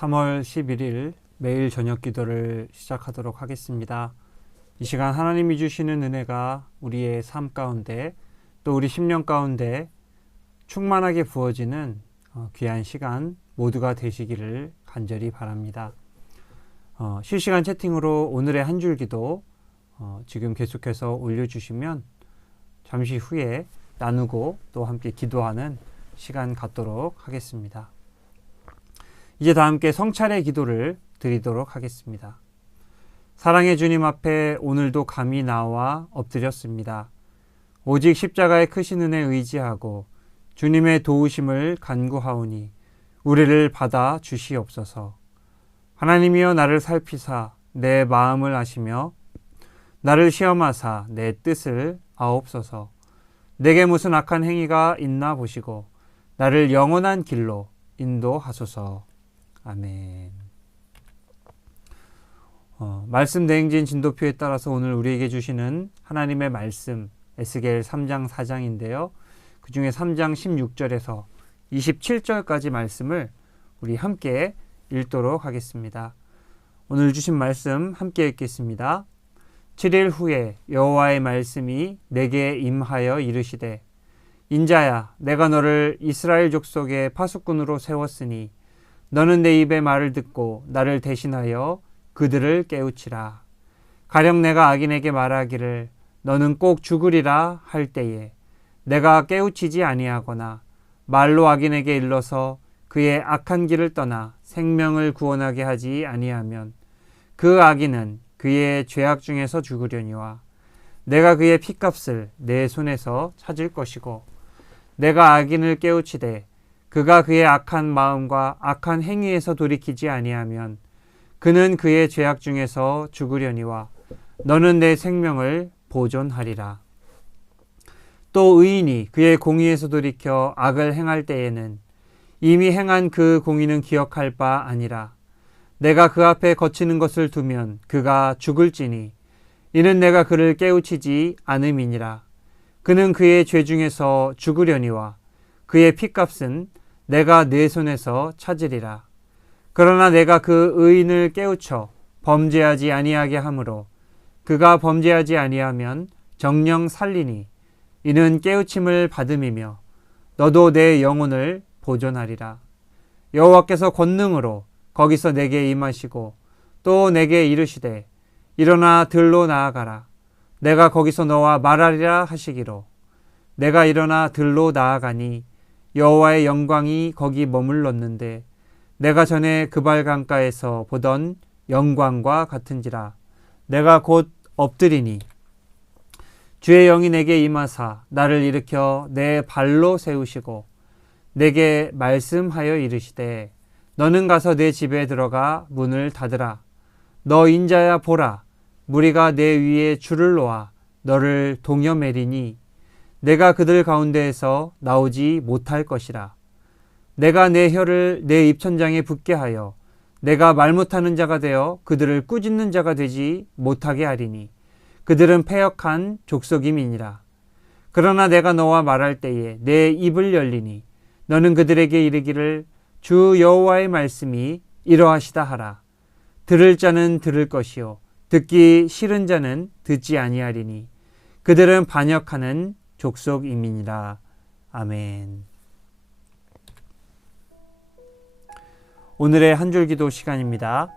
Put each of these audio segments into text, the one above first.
3월 11일 매일 저녁 기도를 시작하도록 하겠습니다. 이 시간 하나님이 주시는 은혜가 우리의 삶 가운데 또 우리 10년 가운데 충만하게 부어지는 어, 귀한 시간 모두가 되시기를 간절히 바랍니다. 어, 실시간 채팅으로 오늘의 한 줄 기도 어, 지금 계속해서 올려주시면 잠시 후에 나누고 또 함께 기도하는 시간 갖도록 하겠습니다. 이제 다 함께 성찰의 기도를 드리도록 하겠습니다. 사랑의 주님 앞에 오늘도 감히 나와 엎드렸습니다. 오직 십자가의 크신 은혜 의지하고 주님의 도우심을 간구하오니 우리를 받아 주시옵소서. 하나님이여 나를 살피사 내 마음을 아시며 나를 시험하사 내 뜻을 아옵소서. 내게 무슨 악한 행위가 있나 보시고 나를 영원한 길로 인도하소서. 아멘. 어, 말씀 대행진 진도표에 따라서 오늘 우리에게 주시는 하나님의 말씀 에스겔 3장 4장인데요. 그 중에 3장 16절에서 27절까지 말씀을 우리 함께 읽도록 하겠습니다. 오늘 주신 말씀 함께 읽겠습니다. 7일 후에 여호와의 말씀이 내게 임하여 이르시되 인자야 내가 너를 이스라엘 족속의 파수꾼으로 세웠으니 너는 내 입의 말을 듣고 나를 대신하여 그들을 깨우치라. 가령 내가 악인에게 말하기를 너는 꼭 죽으리라 할 때에 내가 깨우치지 아니하거나 말로 악인에게 일러서 그의 악한 길을 떠나 생명을 구원하게 하지 아니하면 그 악인은 그의 죄악 중에서 죽으려니와 내가 그의 피값을 내 손에서 찾을 것이고 내가 악인을 깨우치되 그가 그의 악한 마음과 악한 행위에서 돌이키지 아니하면 그는 그의 죄악 중에서 죽으려니와 너는 내 생명을 보존하리라. 또 의인이 그의 공의에서 돌이켜 악을 행할 때에는 이미 행한 그 공의는 기억할 바 아니라 내가 그 앞에 거치는 것을 두면 그가 죽을지니 이는 내가 그를 깨우치지 않음이니라. 그는 그의 죄 중에서 죽으려니와 그의 피값은 내가 내 손에서 찾으리라. 그러나 내가 그 의인을 깨우쳐 범죄하지 아니하게 하므로 그가 범죄하지 아니하면 정령 살리니 이는 깨우침을 받음이며 너도 내 영혼을 보존하리라. 여호와께서 권능으로 거기서 내게 임하시고 또 내게 이르시되 일어나 들로 나아가라. 내가 거기서 너와 말하리라 하시기로 내가 일어나 들로 나아가니 여호와의 영광이 거기 머물렀는데 내가 전에 그발 강가에서 보던 영광과 같은지라 내가 곧 엎드리니 주의 영이 내게 임하사 나를 일으켜 내 발로 세우시고 내게 말씀하여 이르시되 너는 가서 내 집에 들어가 문을 닫으라. 너 인자야 보라. 무리가 내 위에 줄을 놓아 너를 동여매리니 내가 그들 가운데에서 나오지 못할 것이라. 내가 내 혀를 내 입천장에 붙게 하여 내가 말 못하는 자가 되어 그들을 꾸짖는 자가 되지 못하게 하리니 그들은 패역한 족속임이니라. 그러나 내가 너와 말할 때에 내 입을 열리니 너는 그들에게 이르기를 주 여호와의 말씀이 이러하시다 하라. 들을 자는 들을 것이요 듣기 싫은 자는 듣지 아니하리니 그들은 반역하는 족속임이니라. 아멘. 오늘의 한 줄 기도 시간입니다.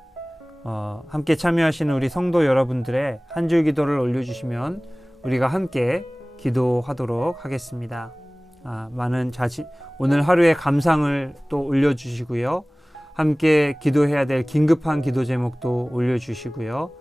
어, 함께 참여하시는 우리 성도 여러분들의 한 줄 기도를 올려주시면 우리가 함께 기도하도록 하겠습니다. 아, 많은 자신, 오늘 하루의 감상을 또 올려주시고요. 함께 기도해야 될 긴급한 기도 제목도 올려주시고요.